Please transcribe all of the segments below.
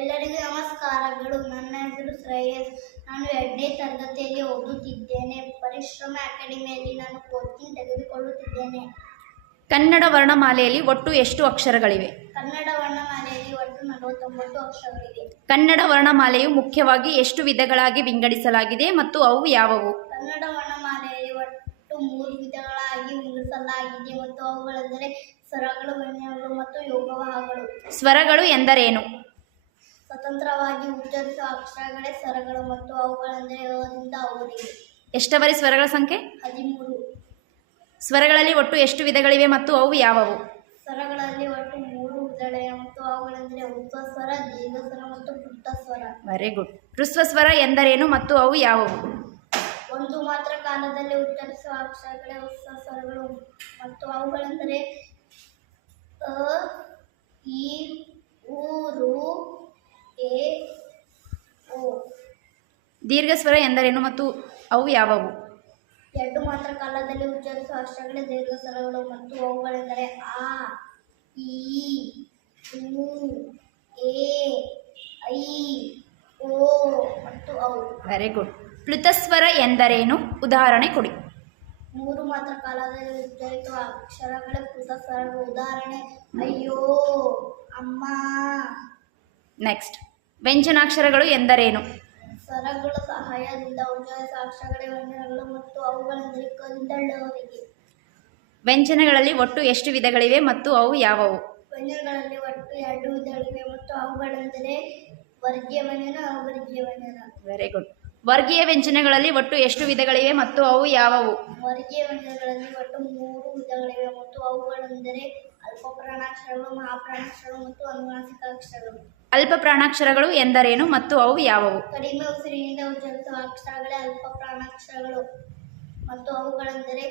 ಎಲ್ಲರಿಗೂ ನಮಸ್ಕಾರಗಳು. ನನ್ನ ಹೆಸರು ಶ್ರೇಯಸ್. ನಾನು ಎರಡನೇ ತರಗತಿಯಲ್ಲಿ ಓದುತ್ತಿದ್ದೇನೆ. ಪರಿಶ್ರಮ ಅಕಾಡೆಮಿಯಲ್ಲಿ ನಾನು ಕೋಚಿಂಗ್ ತೆಗೆದುಕೊಳ್ಳುತ್ತಿದ್ದೇನೆ. ಕನ್ನಡ ವರ್ಣಮಾಲೆಯಲ್ಲಿ ಒಟ್ಟು ಎಷ್ಟು ಅಕ್ಷರಗಳಿವೆ? ಕನ್ನಡ ವರ್ಣಮಾಲೆಯಲ್ಲಿ ಒಟ್ಟು ನಲವತ್ತೊಂಬತ್ತು ಅಕ್ಷರಗಳಿವೆ. ಕನ್ನಡ ವರ್ಣಮಾಲೆಯು ಮುಖ್ಯವಾಗಿ ಎಷ್ಟು ವಿಧಗಳಾಗಿ ವಿಂಗಡಿಸಲಾಗಿದೆ ಮತ್ತು ಅವು ಯಾವುವು? ಕನ್ನಡ ವರ್ಣಮಾಲೆಯಲ್ಲಿ ಒಟ್ಟು ಮೂರು ವಿಧಗಳಾಗಿ ವಿಂಗಡಿಸಲಾಗಿದೆ ಮತ್ತು ಅವುಗಳೆಂದರೆ ಸ್ವರಗಳು ವ್ಯಂಜನಗಳು ಮತ್ತು ಯೋಗವಾಹಗಳು ಸ್ವರಗಳು ಎಂದರೇನು? ಸ್ವತಂತ್ರವಾಗಿ ಉಚ್ಚರಿಸುವ ಅಕ್ಷರಗಳೇ ಸ್ವರಗಳು ಮತ್ತು ಅವುಗಳಂದರೆ ಅದಿಂದ ಅವರಿಗೆ ಎಷ್ಟವರಿ ಸ್ವರಗಳ ಸಂಖ್ಯೆ? ಹದಿಮೂರು. ಸ್ವರಗಳಲ್ಲಿ ಒಟ್ಟು ಎಷ್ಟು ವಿಧಗಳಿವೆ ಮತ್ತು ಅವು ಯಾವುವು? ಸ್ವರಗಳಲ್ಲಿ ಒಟ್ಟು ಮೂರು ವಿಧಗಳಿವೆ ಮತ್ತು ಅವುಗಳೆಂದರೆ ಉತ್ಸ್ವರ ದೀರ್ಘಸ್ವರ ದೀರ್ಘ ಸ್ವರ ಮತ್ತು ಪುಟ್ಟ ಸ್ವರ. ವೆರಿ ಗುಡ್ ಋಸ್ವಸ್ವರ ಸ್ವರ ಎಂದರೇನು ಮತ್ತು ಅವು ಯಾವುವು? ಒಂದು ಮಾತ್ರ ಕಾಲದಲ್ಲಿ ಉಚ್ಚರಿಸುವ ಅಕ್ಷರಗಳೇ ಉತ್ವ ಸ್ವರಗಳು ಮತ್ತು ಅವುಗಳೆಂದರೆ ಅ ಇ ಉ ದೀರ್ಘ ಸ್ವರ ಎಂದರೇನು ಮತ್ತು ಅವು ಯಾವುವು? ಎರಡು ಮಾತ್ರ ಕಾಲದಲ್ಲಿ ಉಚ್ಚರಿಸುವ ಅಕ್ಷರಗಳೇ ದೀರ್ಘ ಸ್ವರಗಳು ಮತ್ತು ಅವುಗಳೆಂದರೆ ಆ ಇ ಉ ಎ ಐ ಓ ಮತ್ತು ಅವು. ವೆರಿ ಗುಡ್ ಪ್ಲುತಸ್ವರ ಎಂದರೇನು? ಉದಾಹರಣೆ ಕೊಡಿ. ಮೂರು ಮಾತ್ರ ಕಾಲದಲ್ಲಿ ಉಚ್ಚರಿಸುವ ಅಕ್ಷರಗಳೇ ಪ್ಲುತಸ್ವರಗಳು. ಉದಾಹರಣೆ ಅಯ್ಯೋ ಅಮ್ಮ. ನೆಕ್ಸ್ಟ್ ವ್ಯಂಜನಾಕ್ಷರಗಳು ಎಂದರೇನು? ಸ್ವರಗಳ ಸಹಾಯದಿಂದ ಉಚ್ಚರಿಸುವ ಅಕ್ಷರಗಳ ವ್ಯಂಜನಗಳು ಮತ್ತು ಅವುಗಳೆಂದರೆ ಕದಿಂದ ಳವರೆಗೆ ವ್ಯಂಜನಗಳಲ್ಲಿ ಒಟ್ಟು ಎಷ್ಟು ವಿಧಗಳಿವೆ ಮತ್ತು ಅವು ಯಾವುವು? ವ್ಯಂಜನಗಳಲ್ಲಿ ಒಟ್ಟು ಎರಡು ವಿಧಗಳಿವೆ ಮತ್ತು ಅವುಗಳೆಂದರೆ ವರ್ಗೀಯ ವ್ಯಂಜನ ಅವರ್ಗೀಯ ವ್ಯಂಜನ ವೆರಿ ಗುಡ್ ವರ್ಗೀಯ ವ್ಯಂಜನಗಳಲ್ಲಿ ಒಟ್ಟು ಎಷ್ಟು ವಿಧಗಳಿವೆ ಮತ್ತು ಅವು ಯಾವುವು? ವರ್ಗೀಯ ವ್ಯಂಜನಗಳಲ್ಲಿ ಒಟ್ಟು ಮೂರು ವಿಧಗಳಿವೆ ಮತ್ತು ಅವುಗಳೆಂದರೆ ಅಲ್ಪಪ್ರಾಣಾಕ್ಷರಗಳು ಮಹಾಪ್ರಾಣಾಕ್ಷರಗಳು ಮತ್ತು ಅನುನಾಸಿಕ ಅಕ್ಷರಗಳು ಅಲ್ಪ ಪ್ರಾಣಾಕ್ಷರಗಳು ಎಂದರೇನು ಮತ್ತು ಅವು ಯಾವುವು? ಕಡಿಮೆ ಉಸಿರಿನಿಂದ ಉಚ್ಚರಿಸುವ ಅಕ್ಷರಗಳೇ ಅಲ್ಪ ಪ್ರಾಣಾಕ್ಷರಗಳು ಮತ್ತು ಅವುಗಳೆಂದರೆ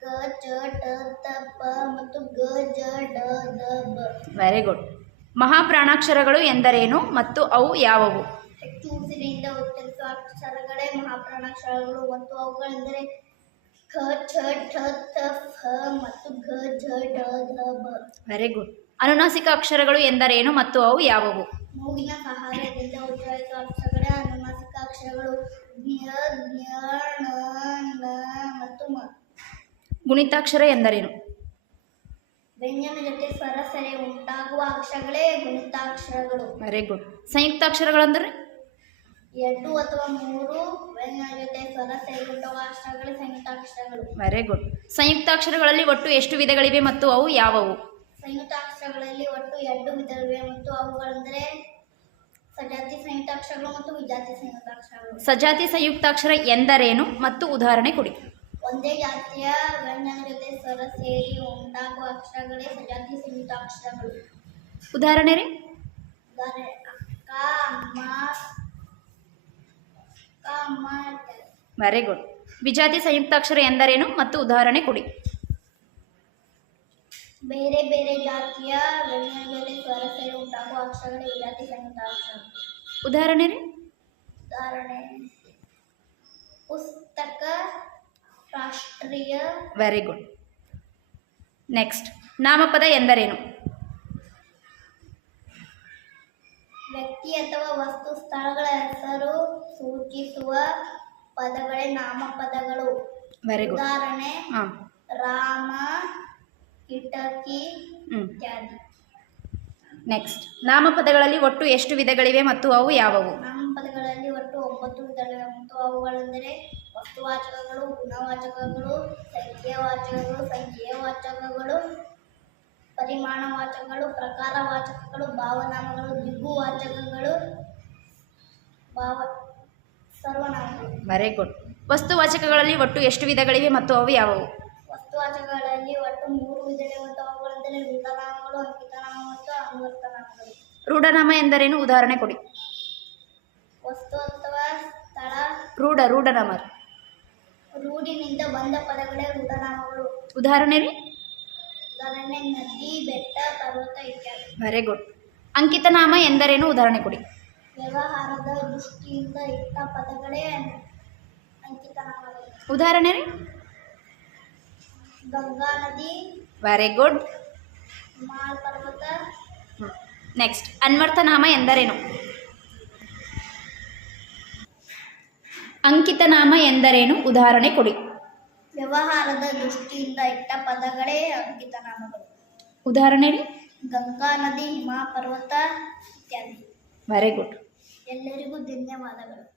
ಕ ಚ ಟ ತ ಪ ಮತ್ತು ಗ ಜ ಡ ದ ಬ. ವೆರಿ ಗುಡ್ ಮಹಾಪ್ರಾಣಾಕ್ಷರಗಳು ಎಂದರೇನು ಮತ್ತು ಅವು ಯಾವುವು? ಹೆಚ್ಚು ಉಸಿರಿನಿಂದ ಉಚ್ಚರಿಸುವ ಅಕ್ಷರಗಳೇ ಮಹಾಪ್ರಾಣಾಕ್ಷರಗಳು. ಮತ್ತು ಅವುಗಳೆಂದರೆ ಖ ಛ ಠ ತ ಫ ಮತ್ತು ಘ ಝ ಡ ಧ ಬ. ವೆರಿ ಗುಡ್ ಅನುನಾಸಿಕ ಅಕ್ಷರಗಳು ಎಂದರೇನು ಮತ್ತು ಅವು ಯಾವುವು? ಮೂಗಿನ ಸಹಾಯದಿಂದ ಉಚ್ಚರಿಸುವ ಅಕ್ಷರಗಳೇ ಅನುನಾಸಿಕ ಅಕ್ಷರಗಳು. ಜ್ಞ ಜ್ಞ ಣ ನ ಮತ್ತು ಮ. ಗುಣಿತಾಕ್ಷರ ಎಂದರೇನು? ವ್ಯಂಜನ ಜೊತೆ ಸ್ವರ ಸರಿ ಉಂಟಾಗುವ ಅಕ್ಷರಗಳೇ ಗುಣಿತಾಕ್ಷರಗಳು. ವೆರಿ ಗುಡ್ ಸಂಯುಕ್ತಾಕ್ಷರಗಳೆಂದರೆ ಎರಡು ಅಥವಾ ಮೂರು ವ್ಯಂಜನ ಜೊತೆ ಸ್ವರ ಸರಿ ಉಂಟಾಗುವ ಅಕ್ಷರಗಳೇ ಸಂಯುಕ್ತಾಕ್ಷರಗಳು. ವೆರಿ ಗುಡ್ ಸಂಯುಕ್ತಾಕ್ಷರಗಳಲ್ಲಿ ಒಟ್ಟು ಎಷ್ಟು ವಿಧಗಳಿವೆ ಮತ್ತು ಅವು ಯಾವುವು? ಸಂಯುಕ್ತಾಕ್ಷರಗಳಲ್ಲಿ ಒಟ್ಟು ಎರಡು ವಿಧಗಳಿವೆ ಮತ್ತು ಅವುಗಳೆಂದರೆ ಸಜಾತಿ ಸಂಯುಕ್ತಾಕ್ಷರಗಳು ಮತ್ತು ವಿಜಾತಿ ಸಂಯುಕ್ತಾಕ್ಷರಗಳು. ಸಜಾತಿ ಸಂಯುಕ್ತಾಕ್ಷರ ಎಂದರೇನು ಮತ್ತು ಉದಾಹರಣೆ ಕೊಡಿ. ಒಂದೇ ಜಾತಿಯ ವ್ಯಂಜನ ಜೊತೆ ಸ್ವರ ಸೇರಿ ಉಂಟಾಗುವ ಅಕ್ಷರಗಳೇ ಸಜಾತಿ ಸಂಯುಕ್ತಾಕ್ಷರಗಳು. ಉದಾಹರಣೆ ರೀ. ಉದಾಹರಣೆ ಅಕ್ಕ ಅಮ್ಮ ಅಕ್ಕ ಅಮ್ಮ ವೆರಿ ಗುಡ್ ವಿಜಾತಿ ಸಂಯುಕ್ತಾಕ್ಷರ ಎಂದರೇನು ಮತ್ತು ಉದಾಹರಣೆ ಕೊಡಿ. ಬೇರೆ ಬೇರೆ ಜಾತಿಯ ವ್ಯಂಜನಗಳಲ್ಲಿ ಜೊತೆ ಸ್ವರ ಸೇರಿ ಉಂಟಾಗುವ ಅಕ್ಷರಗಳೇ ವಿಜಾತಿ ಸಂಯುಕ್ತಾಕ್ಷರಗಳು ಉದಾಹರಣೆ ರೀ? ಉದಾಹರಣೆ. ಪುಸ್ತಕ ರಾಷ್ಟ್ರೀಯ ವೆರಿ ಗುಡ್ ನೆಕ್ಸ್ಟ್ ನಾಮಪದ ಎಂದರೇನು? ವ್ಯಕ್ತಿ ಅಥವಾ ವಸ್ತು ಸ್ಥಳಗಳ ಹೆಸರು ಸೂಚಿಸುವ ಪದಗಳೇ ನಾಮಪದಗಳು. ವೆರಿ ಗುಡ್ ಉದಾಹರಣೆ ರಾಮ ಕಿಟಕಿ ಇತ್ಯಾದಿ ನೆಕ್ಸ್ಟ್ ನಾಮಪದಗಳಲ್ಲಿ ಒಟ್ಟು ಎಷ್ಟು ವಿಧಗಳಿವೆ ಮತ್ತು ಅವು ಯಾವುವು? ನಾಮಪದಗಳಲ್ಲಿ ಒಟ್ಟು ಒಂಬತ್ತು ವಿಧಗಳಿವೆ ಮತ್ತು ಅವುಗಳೆಂದರೆ ವಸ್ತುವಾಚಕಗಳು ಗುಣವಾಚಕಗಳು ಸಂಖ್ಯೆವಾಚಕಗಳು ಸಂಖ್ಯೆಯವಾಚಕಗಳು ಪರಿಮಾಣವಾಚಕಗಳು ಪ್ರಕಾರವಾಚಕಗಳು ಭಾವನಾಮಗಳು ದಿಗ್ಗುವಾಚಕಗಳು ಭಾವ ಸರ್ವನಾಮಗಳು. ವೆರಿ ಗುಡ್ ವಸ್ತುವಾಚಕಗಳಲ್ಲಿ ಒಟ್ಟು ಎಷ್ಟು ವಿಧಗಳಿವೆ ಮತ್ತು ಅವು ಯಾವುವು? ವಸ್ತುವಾಚಕಗಳಲ್ಲಿ ಮತ್ತು ಅಂಕಿತನಾಮ ಮತ್ತು ಅನ್ವರ್ತನಾಮಗಳು ರೂಢನಾಮ ಎಂದರೇನು? ಉದಾಹರಣೆ ಕೊಡಿ. ವಸ್ತು ಅಥವಾ ಸ್ಥಳ ರೂಢ ರೂಢನಾಮ. ರೂಢಿನಿಂದ ಬಂದ ಪದಗಳೇ ರೂಢನಾಮಗಳು. ಉದಾಹರಣೆ ರೀ. ಉದಾಹರಣೆ ನದಿ ಬೆಟ್ಟ ಪರ್ವತ ಇತ್ಯಾದಿ. ವೆರಿ ಗುಡ್ ಅಂಕಿತನಾಮ ಎಂದರೇನು? ಉದಾಹರಣೆ ಕೊಡಿ. ವ್ಯವಹಾರದ ದೃಷ್ಟಿಯಿಂದ ಇಟ್ಟ ಪದಗಳೇ ಅಂಕಿತನಾಮಗಳು. ಉದಾಹರಣೆ ರೀ. ಗಂಗಾ ನದಿ ವೆರಿ ಗುಡ್ ಮಾಲ್ ಪರ್ವತ. ನೆಕ್ಸ್ಟ್ ಅನ್ವರ್ಥನಾಮ ಎಂದರೇನು? ಅಂಕಿತನಾಮ ಎಂದರೇನು? ಉದಾಹರಣೆ ಕೊಡಿ. ವ್ಯವಹಾರದ ದೃಷ್ಟಿಯಿಂದ ಇಟ್ಟ ಪದಗಳೇ ಅಂಕಿತನಾಮಗಳು. ಉದಾಹರಣೆ ಹೇಳಿ. ಗಂಗಾ ನದಿ ಹಿಮ ಪರ್ವತ ಇತ್ಯಾದಿ. ವೆರಿ ಗುಡ್ ಎಲ್ಲರಿಗೂ ಧನ್ಯವಾದಗಳು.